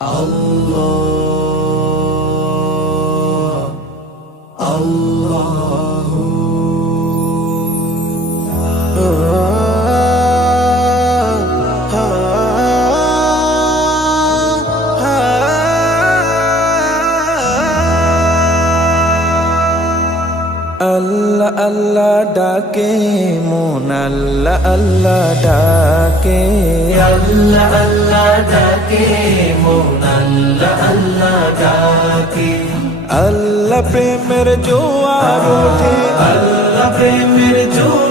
আল্লাহ আল্লাহ ডাকে মন আল্লাহ আল্লাহ ডাকে। আল্লাহ আল্লাহ ডাকে মন আল্লাহ আল্লাহ ডাকে। আল্লাহ প্রেমের জোয়ার ওঠে। আল্লাহ প্রেমের জোয়ার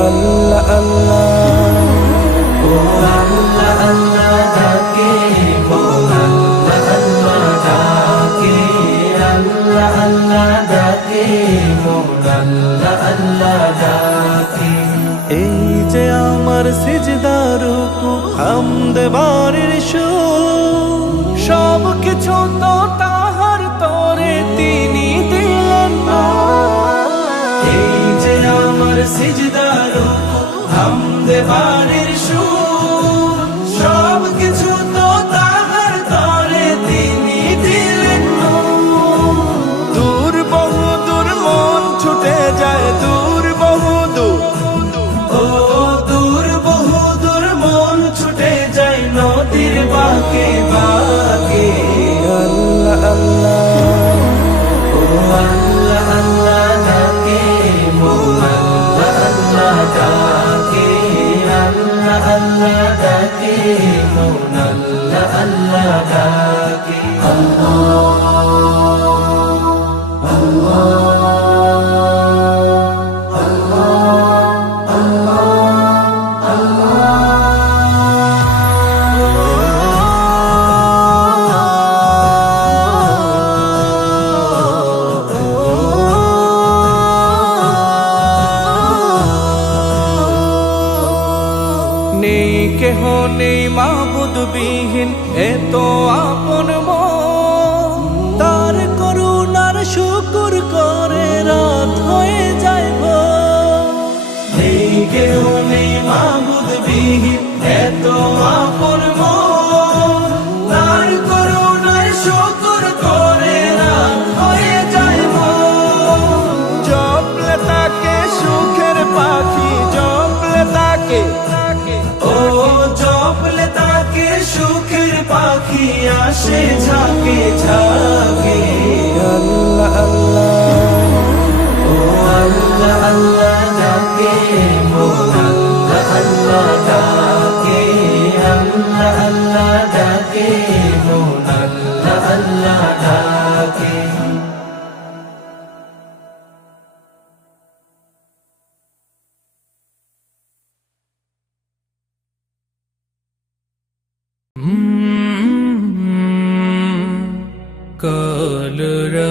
আল্লাহ আল্লাহ। ও আল্লাহ আল্লাহ ডাকে এই যে আমার সিজদারুকু হামদ বাড়ির সব কিছু তো তাহার তরে তিনি দিলেন এই যে আমার সিজদার হামদে সুর, সব কিছু তো তাহার তরে তিনি দিলেন। দূর বহু দূর মন ছুটে যায় দূর বহু দূর। ও দূর বহু দূর মন ছুটে যায়, নদীর বাকে বাকে। আল্লাহ আল্লাহ। ও আল্লাহ আল্লাহ ডাকে মন আল্লাহ আল্লাহ ডাকে। আল্লাহ আল্লাহ মন আল্লাহ আল্লাহ ডাকে নেই মাহবুদ বিহীন এত আপন পাখি আসে, ঝাঁকে ঝাঁকে। আল্লাহ আল্লাহ। ও আল্লাহ আল্লাহ ডাকে, মন আল্লাহ আল্লাহ ডাকে। আল্লাহ আল্লাহ ডাকে, মন আল্লাহ আল্লাহ ডাকে। കാലരാ